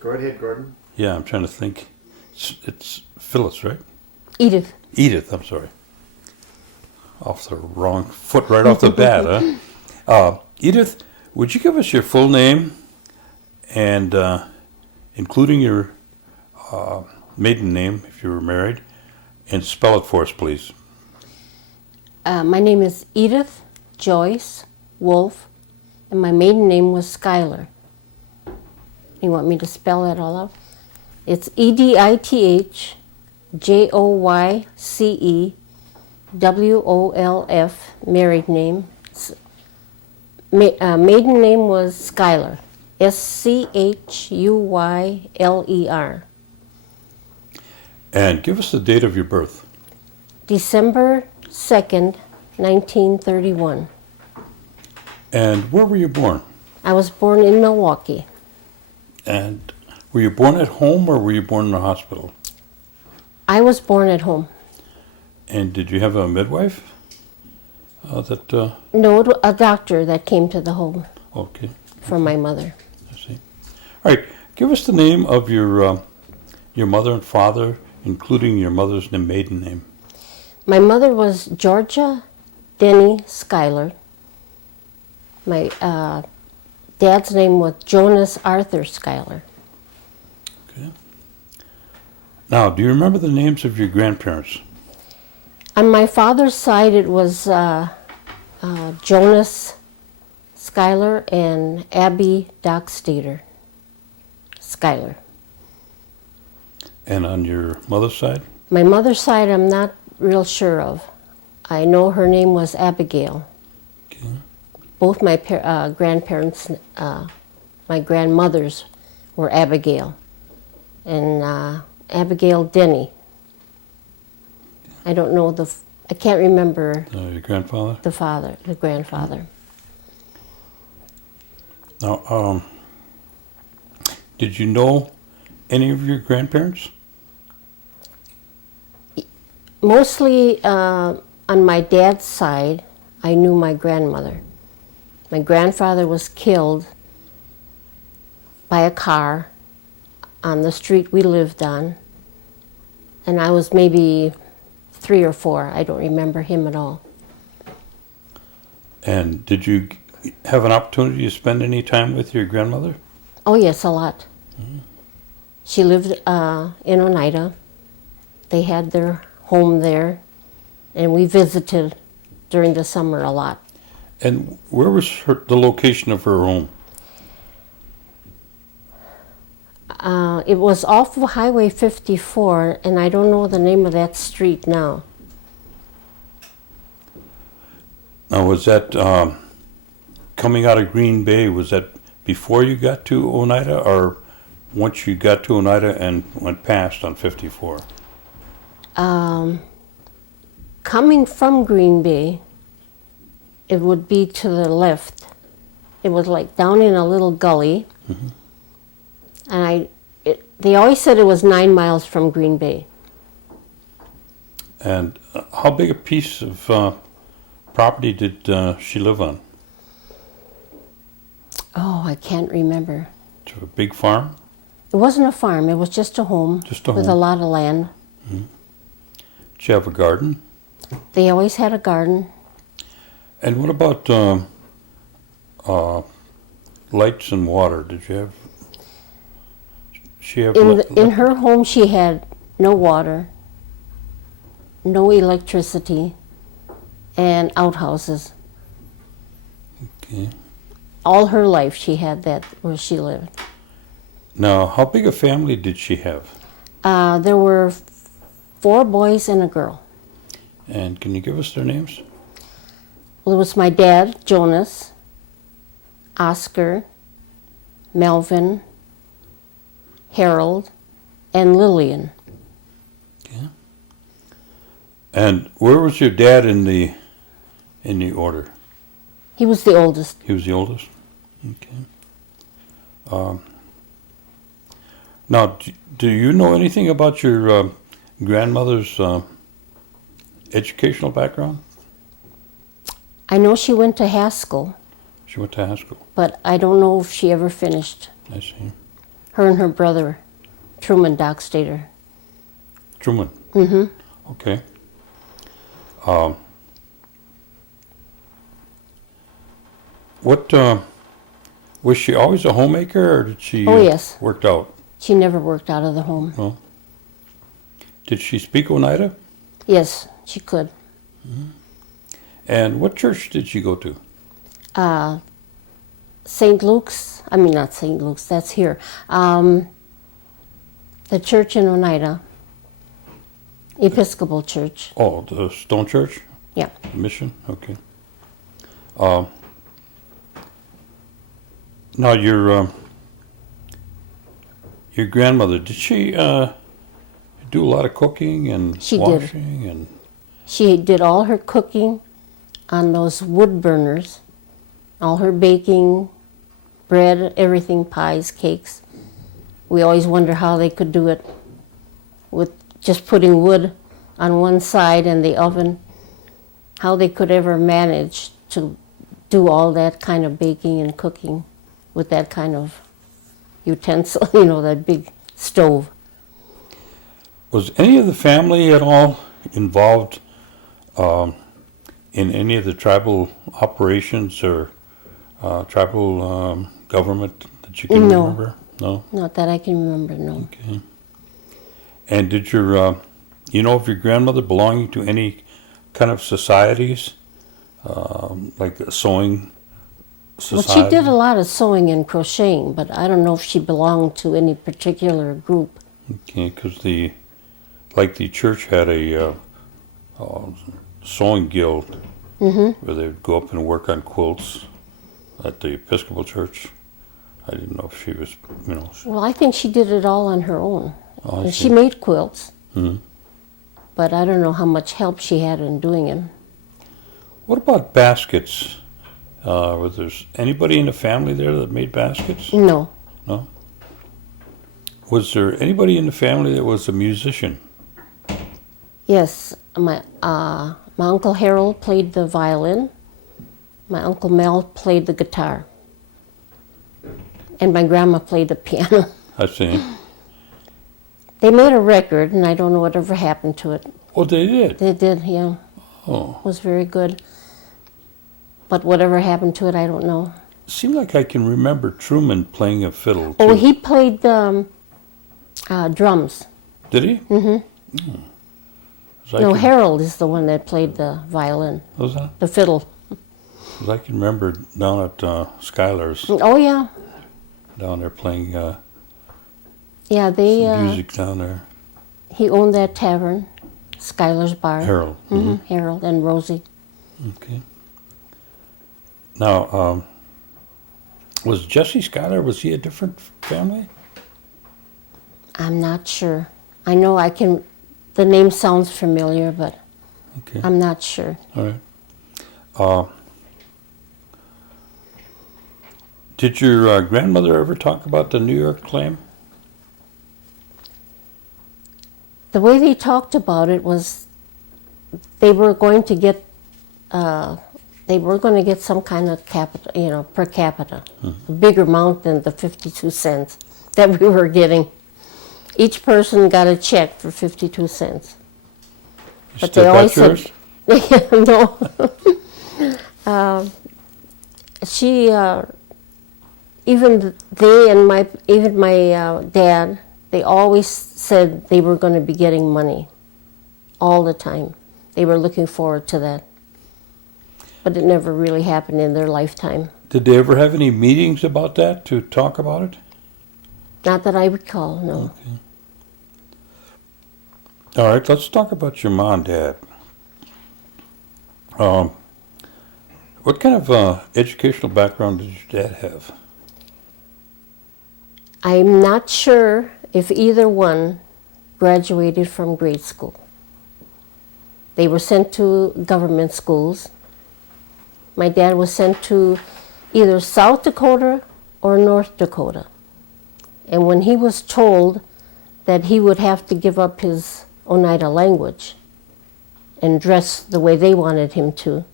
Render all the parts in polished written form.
Go ahead, Gordon. Yeah, I'm trying to think. It's Phyllis, right? Edith. Edith, I'm sorry. Off the wrong foot right off the bat, huh? Edith, would you give us your full name and including your maiden name, if you were married, and spell it for us, please? My name is Edith Joyce Wolf, and my maiden name was Schuyler. You want me to spell that all out? It's EdithJoycewolf, married name. Maiden name was Schuyler, Schuyler. And give us the date of your birth. December 2nd, 1931. And where were you born? I was born in Milwaukee. And were you born at home or were you born in a hospital? I was born at home. And did you have a midwife? No, a doctor that came to the home. Okay. For my mother. I see. All right. Give us the name of your mother and father, including your mother's maiden name. My mother was Georgia Denny Schuyler. My dad's name was Jonas Arthur Schuyler. Okay. Now, do you remember the names of your grandparents? On my father's side, it was Jonas Schuyler and Abby Dockstader Schuyler. And on your mother's side? My mother's side, I'm not real sure of. I know her name was Abigail. Okay. Both my grandparents, my grandmothers, were Abigail, and Abigail Denny. I don't know I can't remember. Your grandfather? The grandfather. Now, did you know any of your grandparents? Mostly on my dad's side, I knew my grandmother. My grandfather was killed by a car on the street we lived on, and I was maybe 3 or 4. I don't remember him at all. And did you have an opportunity to spend any time with your grandmother? Oh yes, a lot. Mm-hmm. She lived in Oneida. They had their home there, and we visited during the summer a lot. And where was the location of her home? It was off of Highway 54, and I don't know the name of that street now. Now, was that coming out of Green Bay, was that before you got to Oneida, or once you got to Oneida and went past on 54? Coming from Green Bay, it would be to the left. It was like down in a little gully. Mm-hmm. And they always said it was 9 miles from Green Bay. And how big a piece of property did she live on? Oh, I can't remember. To a big farm? It wasn't a farm. It was just a home. Just a with home. a lot of land. Mm-hmm. Did you have a garden? They always had a garden. And what about lights and water? Did you have? She have in her home, she had no water, no electricity, and outhouses. Okay. All her life, she had that where she lived. Now, how big a family did she have? There were 4 boys and a girl. And can you give us their names? Well, it was my dad, Jonas, Oscar, Melvin, Harold, and Lillian. Okay. And where was your dad in the order? He was the oldest. He was the oldest? Okay. Now, do you know anything about your grandmother's educational background? I know she went to Haskell. She went to Haskell. But I don't know if she ever finished. I see. Her and her brother, Truman Dockstader. Truman. Mm-hmm. Okay. What was she always a homemaker, or did she? Oh, yes. Worked out. She never worked out of the home. No. Did she speak Oneida? Yes, she could. And what church did she go to? St. Luke's, I mean not St. Luke's, that's here. The church in Oneida, Episcopal Church. Oh, the Stone Church? Yeah. Mission? Okay. Now your grandmother, did she do a lot of cooking and She did. washing and She did all her cooking on those wood burners, all her baking, bread, everything, pies, cakes. We always wonder how they could do it with just putting wood on one side and the oven, how they could ever manage to do all that kind of baking and cooking with that kind of utensil, that big stove. Was any of the family at all involved in any of the tribal operations or tribal government that you can No. remember? No? Not that I can remember, no. Okay. And did your, if your grandmother belonging to any kind of societies, like the sewing society? Well, she did a lot of sewing and crocheting, but I don't know if she belonged to any particular group. Okay, because the church had a sewing guild where they'd go up and work on quilts at the Episcopal Church. I didn't know if she was, Well, I think she did it all on her own. Oh, I And see. she made quilts, Mhm. but I don't know how much help she had in doing it. What about baskets? Was there anybody in the family there that made baskets? No, Was there anybody in the family that was a musician? yes, my Uncle Harold played the violin, my Uncle Mel played the guitar, and my grandma played the piano. I see. They made a record, and I don't know whatever happened to it. Oh, they did? They did, yeah. Oh. It was very good. But whatever happened to it, I don't know. Seemed like I can remember Truman playing a fiddle, too. Oh, he played drums. Did he? Mm-hmm. So No, Harold is the one that played the violin, Was that? the fiddle. 'Cause I can remember down at Skylar's, Oh, yeah. down there playing Yeah, music down there. he owned that tavern, Schuyler's Bar. Harold. Mm-hmm. Harold and Rosie. Okay. Now, was Jesse Schuyler, was he a different family? I'm not sure. I know the name sounds familiar, but Okay. I'm not sure. All right. Did your grandmother ever talk about the New York claim? The way they talked about it was they were going to get some kind of capita, per capita, a bigger amount than the 52 cents that we were getting. Each person got a check for 52 cents. You But still they got always said, yours? no. She, even they and my dad, they always said they were going to be getting money all the time. They were looking forward to that. But it never really happened in their lifetime. Did they ever have any meetings about that to talk about it? Not that I recall, no. Okay. All right, let's talk about your mom and dad. What kind of educational background did your dad have? I'm not sure if either one graduated from grade school. They were sent to government schools. My dad was sent to either South Dakota or North Dakota. And when he was told that he would have to give up his Oneida language and dress the way they wanted him to,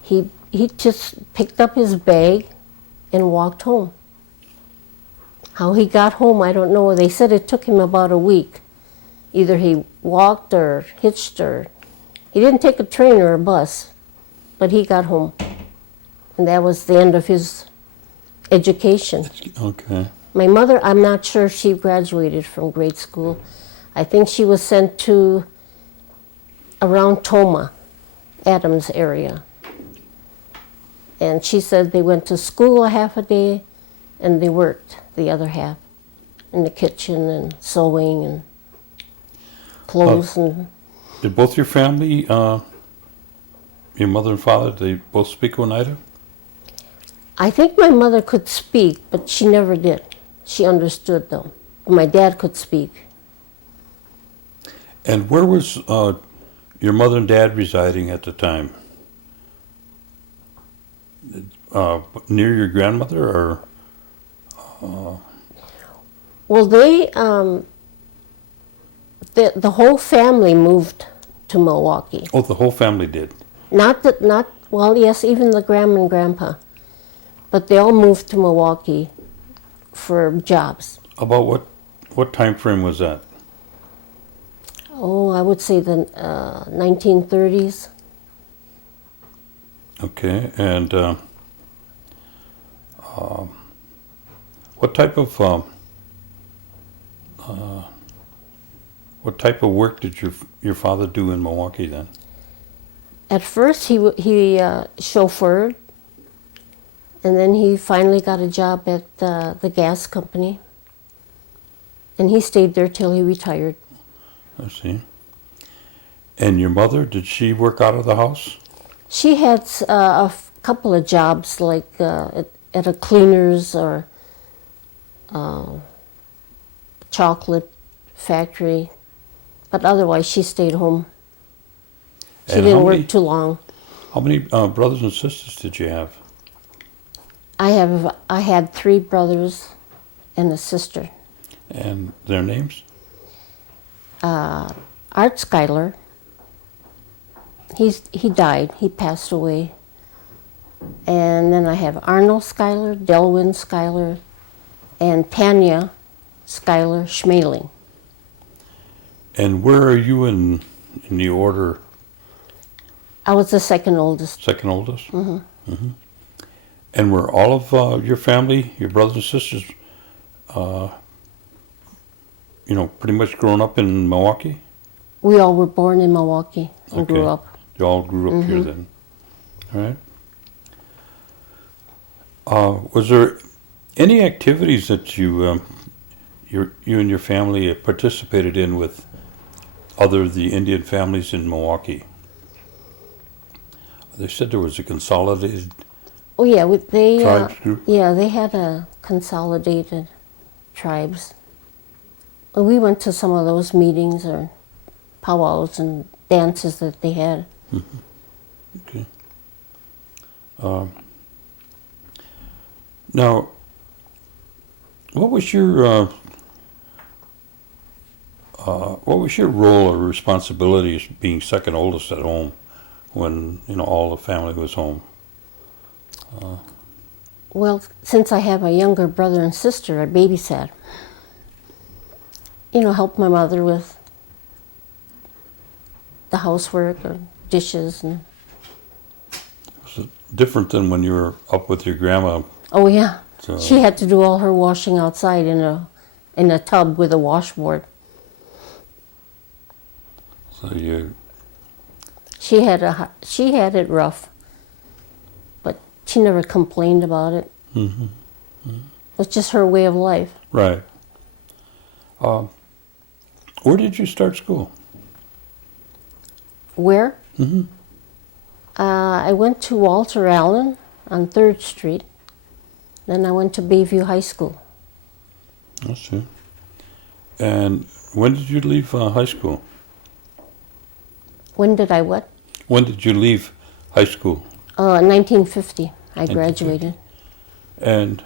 he just picked up his bag and walked home. How he got home, I don't know. They said it took him about a week. Either he walked or hitched, or he didn't take a train or a bus, but he got home. And that was the end of his education. Okay. My mother, I'm not sure if she graduated from grade school. I think she was sent to around Toma, Adams area. And she said they went to school a half a day and they worked the other half in the kitchen and sewing and clothes. And Did both your family, your mother and father, they both speak Oneida? I think my mother could speak, but she never did. She understood though. My dad could speak. And where was your mother and dad residing at the time? Near your grandmother, or? Well, the whole family moved to Milwaukee. Oh, the whole family did. Well, yes, even the grandma and grandpa. But they all moved to Milwaukee for jobs. About what time frame was that? Oh, I would say the 1930s. Okay, and what type of work did your father do in Milwaukee then? At first, he chauffeured, and then he finally got a job at the gas company, and he stayed there till he retired. I see. And your mother, did she work out of the house? She had a couple of jobs, like at a cleaner's or chocolate factory, but otherwise she stayed home. She And didn't how work many- too long. How many brothers and sisters did you have? I had 3 brothers and a sister. And their names? Art Schuyler, he died. He passed away. And then I have Arnold Schuyler, Delwyn Schuyler, and Tanya Schuyler Schmaling. And where are you in the order? I was the second oldest. Second oldest? Mm-hmm. Mm-hmm. And were all of your family, your brothers and sisters, pretty much grown up in Milwaukee? We all were born in Milwaukee and grew up. You all grew up here then. All right. Was there any activities that you and your family participated in with the Indian families in Milwaukee? They said there was a consolidated Oh yeah, tribes group. yeah, they had a consolidated tribes. We went to some of those meetings or powwows and dances that they had. Okay. Now, what was your role or responsibilities being second oldest at home when all the family was home? Well, since I have a younger brother and sister, I babysat. Helped my mother with the housework or dishes and. Was it different than when you were up with your grandma? Oh yeah, So, she had to do all her washing outside in a tub with a washboard. so you She had it rough, but she never complained about it. Mm-hmm. It's just her way of life. right. Where did you start school? Where? Mm-hmm. I went to Walter Allen on 3rd Street. Then I went to Bayview High School. I see. And when did you leave high school? When did I what? When did you leave high school? 1950. I graduated. And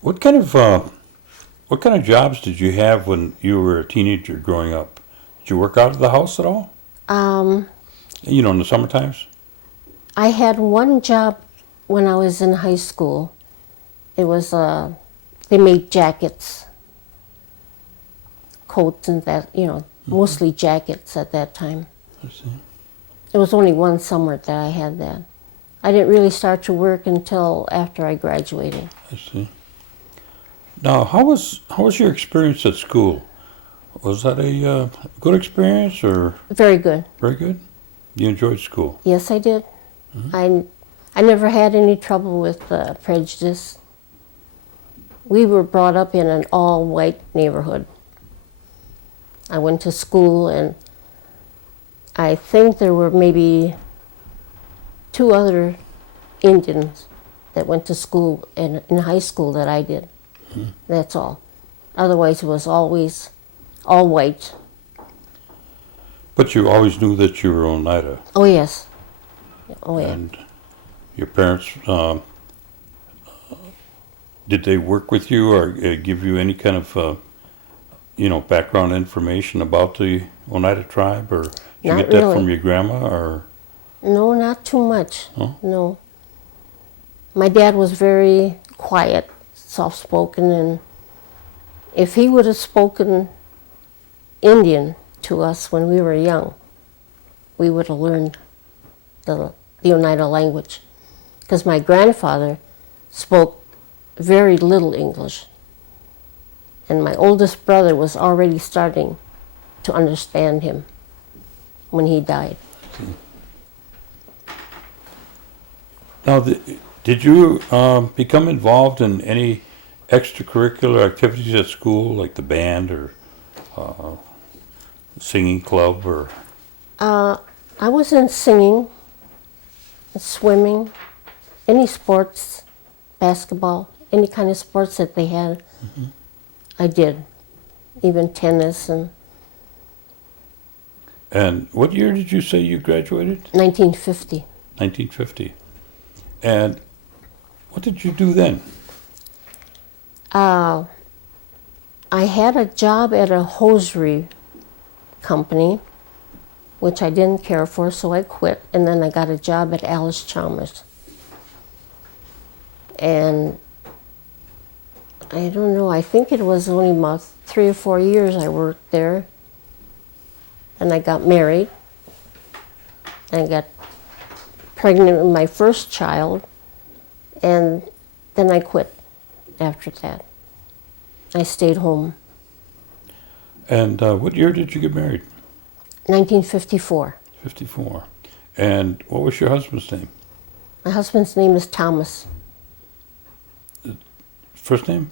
what kind of jobs did you have when you were a teenager growing up? Did you work out of the house at all? In the summer times? I had one job when I was in high school. It was They made jackets, coats and that, mostly jackets at that time. I see. It was only one summer that I had that. I didn't really start to work until after I graduated. I see. Now, how was your experience at school? Was that a good experience or Very good. very good? You enjoyed school? Yes, I did. I never had any trouble with prejudice. We were brought up in an all-white neighborhood. I went to school, and I think there were maybe 2 other Indians that went to school in high school that I did. That's all. Otherwise, it was always all white. But you always knew that you were Oneida. Oh, yes. Oh, yeah. And your parents, did they work with you or give you any kind of, background information about the Oneida tribe? Or did you Not get that really. from your grandma? Or No, not too much. Huh? No. My dad was very quiet, soft-spoken, and if he would have spoken Indian to us when we were young, we would have learned the Oneida language. Because my grandfather spoke very little English, and my oldest brother was already starting to understand him when he died. now, did you become involved in any extracurricular activities at school, like the band or singing club or? I was in singing, swimming, any sports, basketball, any kind of sports that they had, I did. Even tennis and And what year did you say you graduated? 1950. 1950. And what did you do then? I had a job at a hosiery company, which I didn't care for, so I quit. And then I got a job at Alice Chalmers. And I don't know, I think it was only about 3 or 4 years I worked there. And I got married. And I got pregnant with my first child. And then I quit after that. I stayed home. And what year did you get married? 1954. 54. And what was your husband's name? My husband's name is Thomas. First name?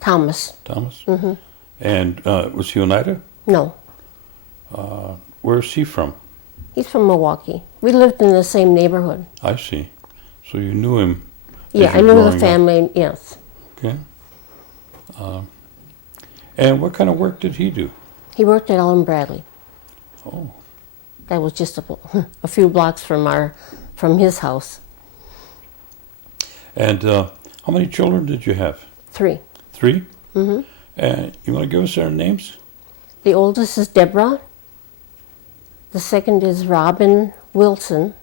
Thomas. Thomas? Mm-hmm. And was he Oneida? No, Where's he from? he's from Milwaukee. We lived in the same neighborhood. I see. So you knew him. Yeah, as I you were knew the growing up. family, yes. Okay. And what kind of work did he do? He worked at Ellen Bradley. Oh, That was just a few blocks from his house. and how many children did you have? 3. 3? Mm-hmm. And you want to give us their names? The oldest is Deborah. The second is Robin Wilson.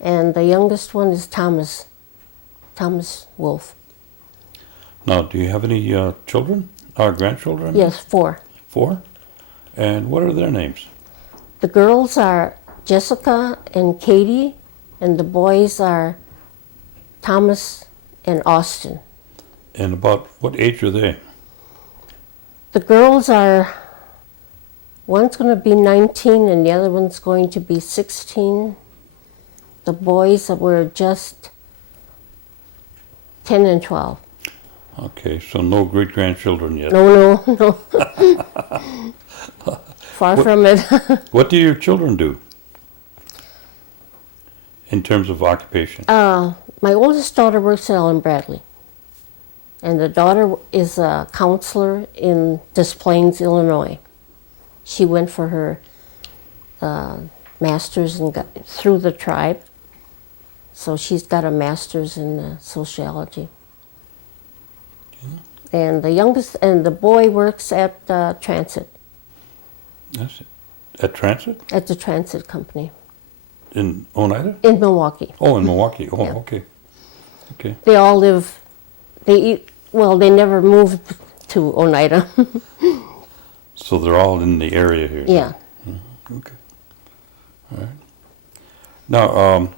And the youngest one is Thomas Wolf. Now, do you have any children or grandchildren? I mean? Yes, 4. 4? And what are their names? The girls are Jessica and Katie, and the boys are Thomas and Austin. And about what age are they? The girls are, one's going to be 19 and the other one's going to be 16. The boys were just 10 and 12. Okay, so no great-grandchildren yet. No. Far from it. What do your children do in terms of occupation? My oldest daughter works at Ellen Bradley. And the daughter is a counselor in Des Plaines, Illinois. She went for her master's and got through the tribe. So she's got a master's in sociology. And the youngest, and the boy works at Transit, That's it. At Transit? at the Transit company In Oneida? in Milwaukee. Oh, in Milwaukee. Oh, Yeah. okay. Okay. They all live, Well, they never moved to Oneida. So they're all in the area here. Yeah. Okay. All right. Now,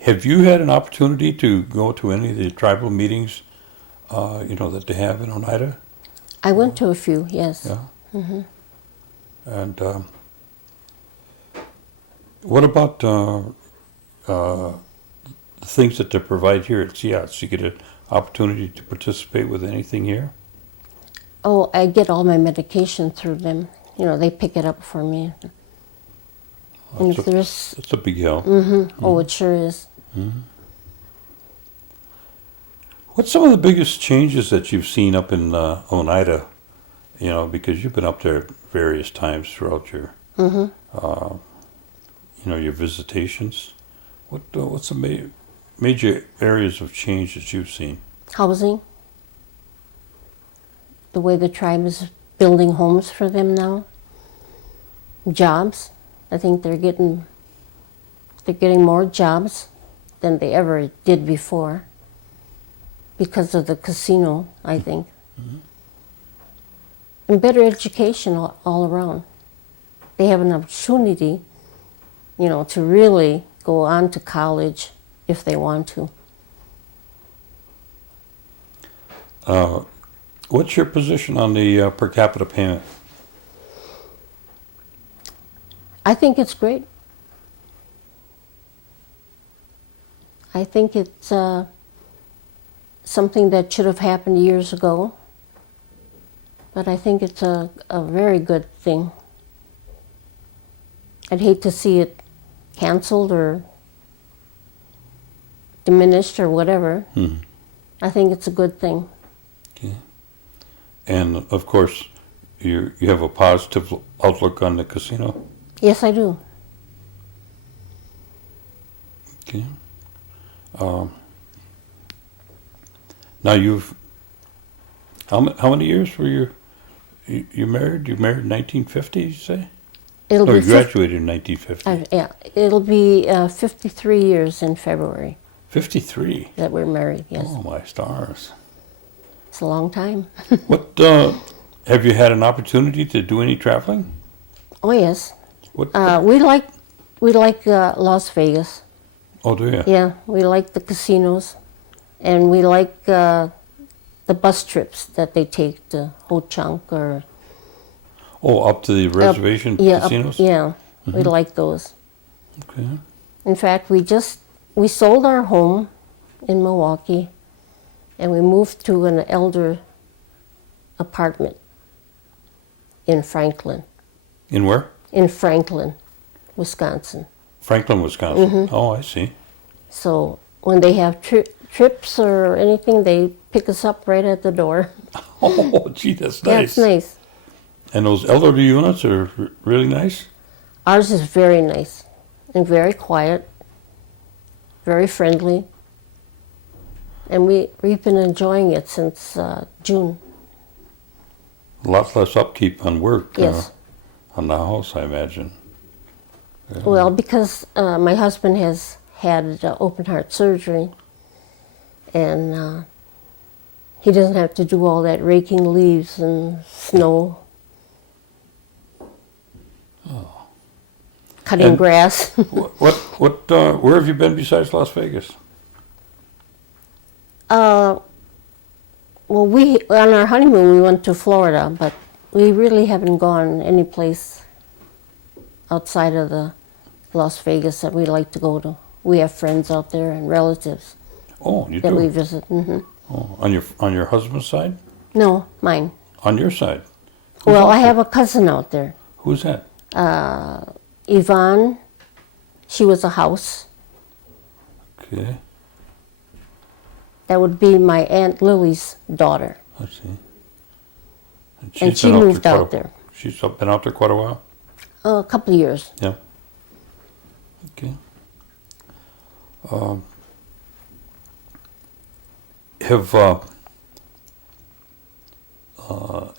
have you had an opportunity to go to any of the tribal meetings, that they have in Oneida? I went to a few, yes. Yeah. And what about the things that they provide here at CIATS? You get an opportunity to participate with anything here? Oh, I get all my medication through them. They pick it up for me. And if there's... That's a big help. Oh, it sure is. What's some of the biggest changes that you've seen up in Oneida? Because you've been up there various times throughout your, your visitations. What's the major areas of change that you've seen? Housing. The way the tribe is building homes for them now. Jobs. I think they're getting more jobs than they ever did before because of the casino, I think. And better education all around. They have an opportunity, to really go on to college if they want to. What's your position on the per capita payment? I think it's great. I think it's something that should have happened years ago. But I think it's a very good thing. I'd hate to see it canceled or diminished or whatever. I think it's a good thing. Okay. And of course, you have a positive outlook on the casino? Yes, I do. Okay. Now how many years were you married? You married in 1950, you say? You graduated in 1950. Yeah, it'll be 53 years in February. 53? That we're married, yes. Oh, my stars. It's a long time. What, have you had an opportunity to do any traveling? Oh, yes. What? We like Las Vegas. Oh, do you? Yeah, we like the casinos, and we like the bus trips that they take to Ho Chunk or... Oh, up to the reservation casinos? We like those. Okay. In fact, we sold our home in Milwaukee, and we moved to an elder apartment in Franklin. In where? In Franklin, Wisconsin. Franklin, Wisconsin. Oh, I see. So when they have trips or anything, they pick us up right at the door. Oh, gee, that's nice. Yeah, it's nice. And those elderly units are really nice? Ours is very nice and very quiet, very friendly. And we've been enjoying it since June. A lot less upkeep on work. Yes. On the house, I imagine. Yeah. Well, because my husband has had open heart surgery, and he doesn't have to do all that raking leaves and snow, cutting grass. Where have you been besides Las Vegas? Well, on our honeymoon we went to Florida, but we really haven't gone any place outside of the Las Vegas that we like to go to. We have friends out there and relatives. Oh, you that do? we visit. Mm-hmm. Oh, on your husband's side? No, mine. On your side? Well, I have a cousin out there. Who's that? Yvonne. She was a house. Okay. That would be my Aunt Lily's daughter. I see. And she moved out there. She's been out there quite a while? A couple of years. Yeah. Okay.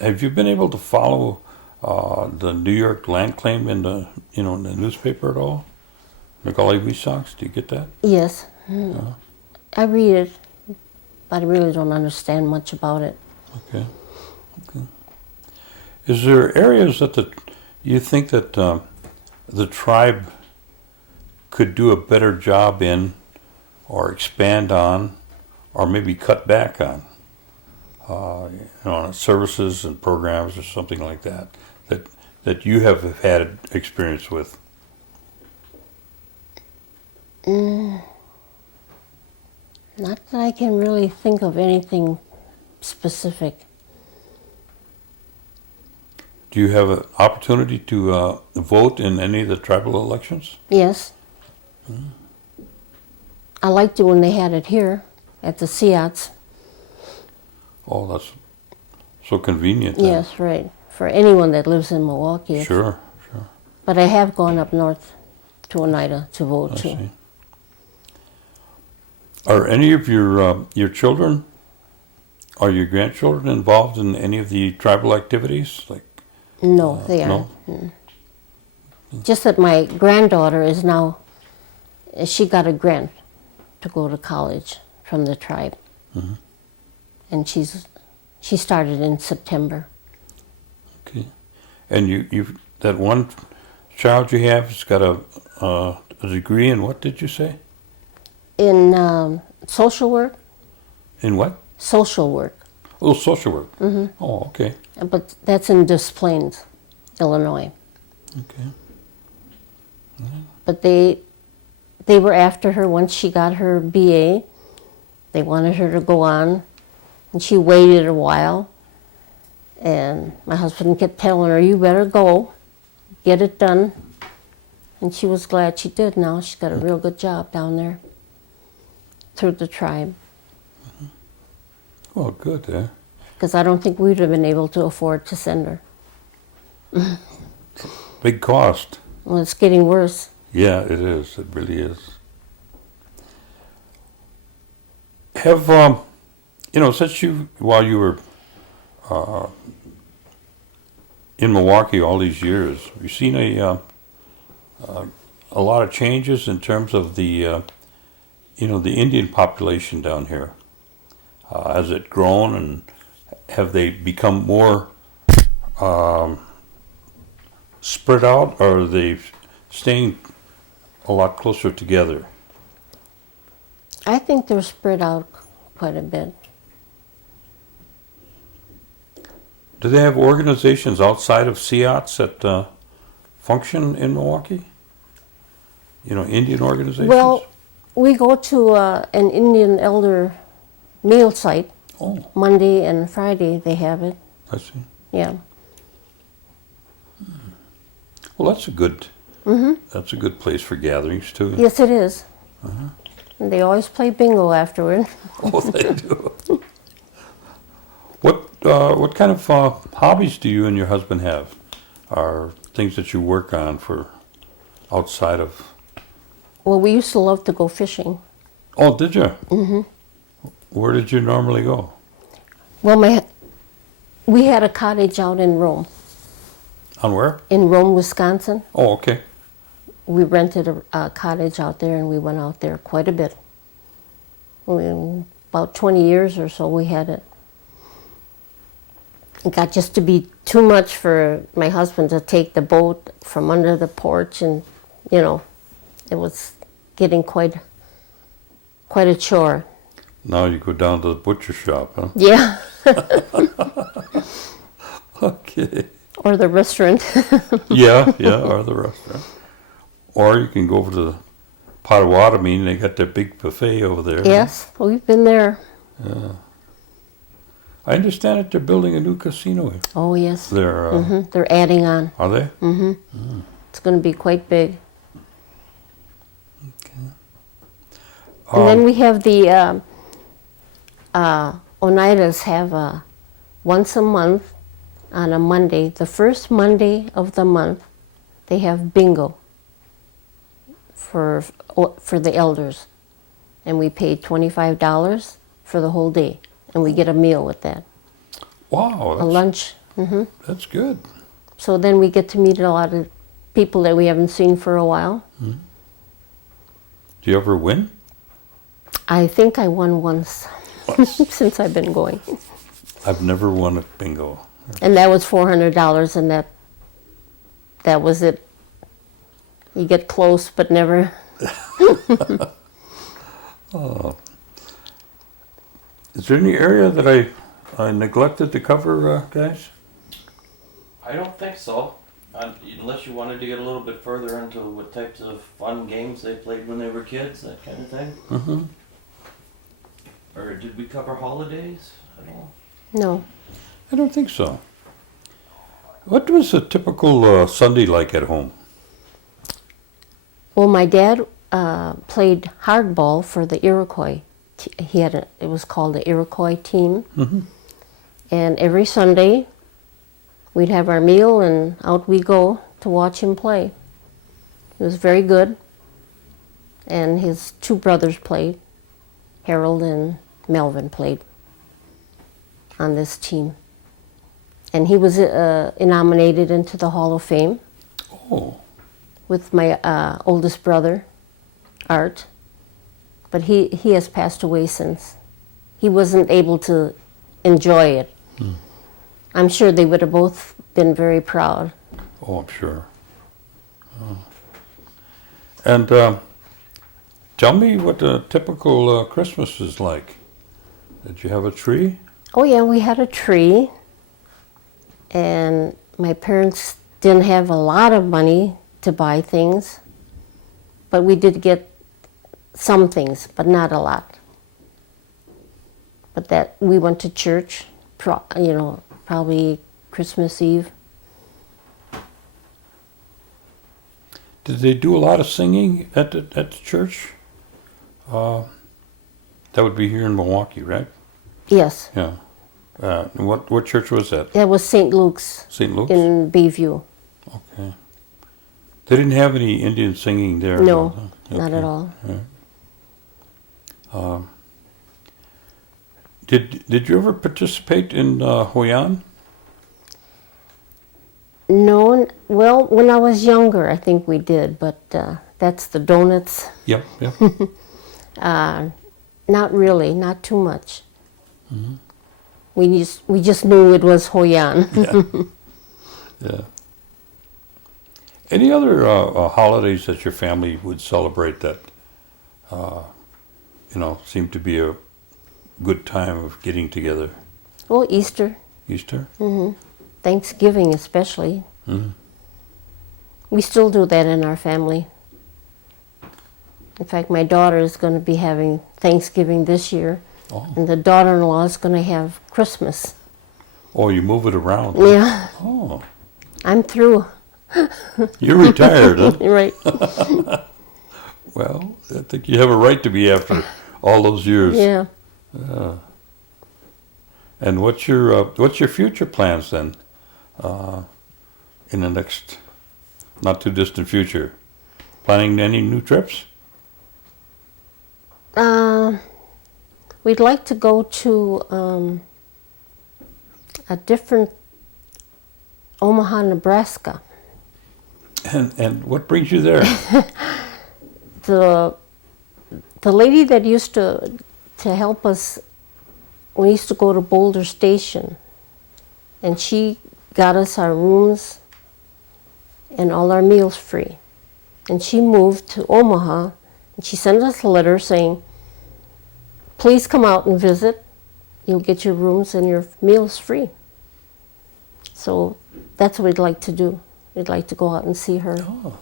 Have you been able to follow the New York land claim in the in the newspaper at all? Macaulay Wee Sox, do you get that? Yes. I read it. but I really don't understand much about it. Okay. Okay. Is there areas that you think that the tribe could do a better job in, or expand on, or maybe cut back on, on services and programs or something like that, that you have had experience with? Not that I can really think of anything specific. Do you have an opportunity to vote in any of the tribal elections? Yes. I liked it when they had it here at the Seats. Oh, that's so convenient. Then. Yes, right. For anyone that lives in Milwaukee. Sure, sure. But I have gone up north to Oneida to vote too. See. Are any of your children or your grandchildren involved in any of the tribal activities? Like No, they no? aren't. Just that my granddaughter is now, she got a grant to go to college from the tribe. Mm-hmm. And she started in September. Okay. And you that one child you have has got a degree in what did you say? In social work. In what? Social work. Oh, social work. Mm-hmm. Oh, okay. But that's in Des Plaines, Illinois. Okay. But they were after her once she got her BA. They wanted her to go on, and she waited a while. And my husband kept telling her, "You better go, get it done." And she was glad she did. Now she's got a real good job down there through the tribe. Oh, good. Because I don't think we'd have been able to afford to send her. Big cost. Well, it's getting worse. Yeah, it is. It really is. Have since while you were in Milwaukee all these years, have you seen a lot of changes in terms of the the Indian population down here? Has it grown, and have they become more spread out, or are they staying a lot closer together? I think they're spread out quite a bit. Do they have organizations outside of SEATs that function in Milwaukee? Indian organizations? Well, we go to an Indian elder meal site. Oh, Monday and Friday they have it. I see. Yeah. Well, that's a good. Mm-hmm. That's a good place for gatherings too. Yes, it is. And they always play bingo afterward. Oh, they do. What kind of hobbies do you and your husband have? Are things that you work on for outside of? Well, we used to love to go fishing. Oh, did you? Mm-hmm. Where did you normally go? Well, we had a cottage out in Rome. On where? In Rome, Wisconsin. Oh, okay. We rented a cottage out there, and we went out there quite a bit. About 20 years or so we had it. It got just to be too much for my husband to take the boat from under the porch, and it was getting quite a chore. Now you go down to the butcher shop, huh? Yeah. Okay. Or the restaurant. Yeah, or the restaurant. Or you can go over to the Potawatomi, and they got their big buffet over there. Yes, we've been there. Yeah. I understand that they're building a new casino here. Oh, yes. They're adding on. Are they? Mm-hmm. Mm. It's going to be quite big. Okay. And then we have the Oneidas have once a month on a Monday, the first Monday of the month, they have bingo for the elders, and we pay $25 for the whole day, and we get a meal with that. Wow, A lunch. Mm-hmm. That's good. So then we get to meet a lot of people that we haven't seen for a while. Mm. Do you ever win? I think I won once. since I've been going. I've never won a bingo. And that was $400, and that was it. You get close, but never. Is there any area that I neglected to cover, guys? I don't think so. Unless you wanted to get a little bit further into what types of fun games they played when they were kids, that kind of thing. Mm-hmm. Or did we cover holidays at all? No. I don't think so. What was a typical Sunday like at home? Well, my dad played hardball for the Iroquois. It was called the Iroquois team. Mm-hmm. And every Sunday, we'd have our meal and out we go to watch him play. He was very good. And his two brothers played. Harold and Melvin played on this team. And he was nominated into the Hall of Fame Oh, with my oldest brother, Art. But he has passed away since. He wasn't able to enjoy it. I'm sure they would have both been very proud. oh, I'm sure. And tell me what a typical Christmas is like. Did you have a tree? Oh yeah, we had a tree. And my parents didn't have a lot of money to buy things. But we did get some things, but not a lot. But that we went to church, probably Christmas Eve. Did they do a lot of singing at the church? That would be here in Milwaukee, right? Yes, Yeah. What church was that? that was St. Luke's St. Luke's? in Bayview. Okay. They didn't have any Indian singing there? No, huh? not Okay. at all. Did you ever participate in Hoyan? No, well, when I was younger, I think we did, but that's the donuts. Yep, yep. Not really, not too much. We just knew it was Hoyan. Yeah. Any other holidays that your family would celebrate that, seem to be a good time of getting together? Well, Easter, Easter? Thanksgiving especially. Mhm. We still do that in our family. In fact, my daughter is going to be having Thanksgiving this year, Oh. and the daughter-in-law is going to have Christmas. Oh, you move it around. Yeah, Oh, I'm through. you're retired, huh? Right. Well, I think you have a right to be after all those years. Yeah. And what's your future plans then? In the next, not too distant future, planning any new trips? We'd like to go to a different Omaha, Nebraska. And what brings you there? The lady that used to help us, we used to go to Boulder Station, and she got us our rooms and all our meals free. And she moved to Omaha, and she sent us a letter saying, please come out and visit. You'll get your rooms and your meals free. So that's what we'd like to do. We'd like to go out and see her. Oh,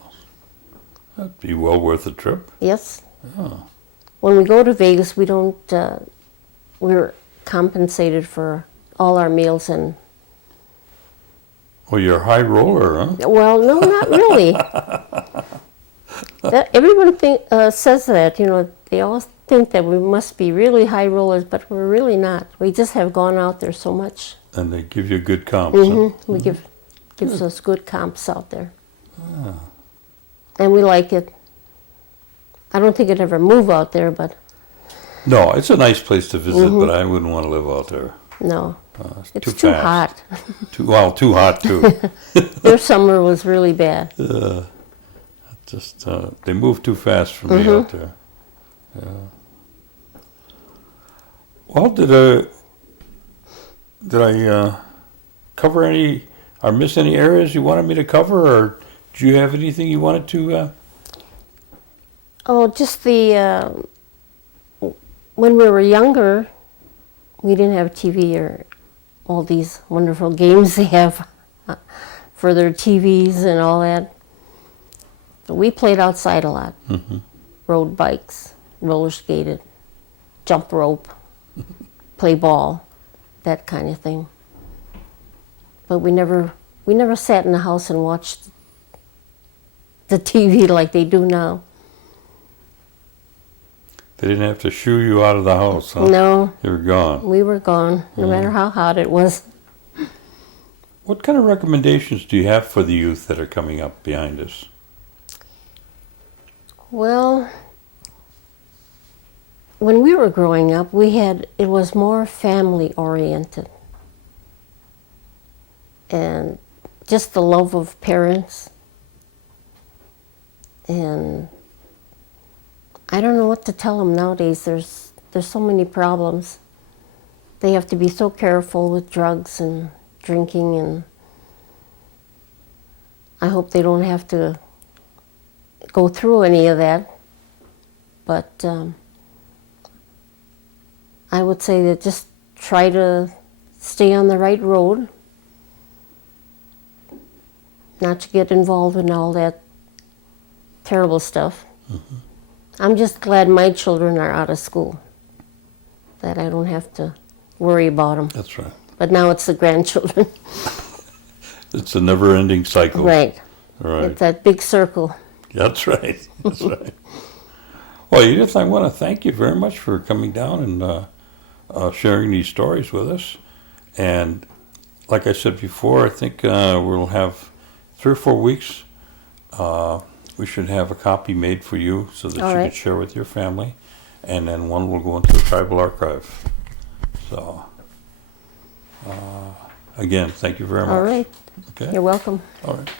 that'd be well worth a trip. Yes. Oh. When we go to Vegas, we don't, we're compensated for all our meals and, Well, you're a high roller, huh? well, no, not really. Everyone says that, they all think that we must be really high rollers, but we're really not. We just have gone out there so much. And they give you good comps. Huh? We gives us good comps out there. And we like it. I don't think I'd ever move out there, but No, it's a nice place to visit, but I wouldn't want to live out there. no. It's too fast. hot. Too hot too. Their summer was really bad. Just they move too fast for me out there. Yeah. Well, did I cover any or miss any areas you wanted me to cover, or do you have anything you wanted to? Oh, just the when we were younger, we didn't have TV or all these wonderful games they have for their TVs and all that. So we played outside a lot. Mm-hmm. Rode bikes, roller skated, jump rope, play ball, that kind of thing. But we never sat in the house and watched the TV like they do now. They didn't have to shoo you out of the house, huh? No. You were gone. We were gone, no matter how hot it was. What kind of recommendations do you have for the youth that are coming up behind us? Well, when we were growing up, it was more family oriented. And just the love of parents. And I don't know what to tell them nowadays. There's so many problems. They have to be so careful with drugs and drinking, and I hope they don't have to go through any of that. But I would say that just try to stay on the right road, not to get involved in all that terrible stuff. Mm-hmm. I'm just glad my children are out of school, that I don't have to worry about them. That's right. But now it's the grandchildren. It's a never-ending cycle. Right. Right. It's that big circle. That's right. That's right. Well, Edith, I want to thank you very much for coming down and sharing these stories with us. And like I said before, I think we'll have 3 or 4 weeks. We should have a copy made for you so that All you right. can share with your family. And then one will go into the tribal archive. So, again, thank you very much. All right. Okay. You're welcome. All right.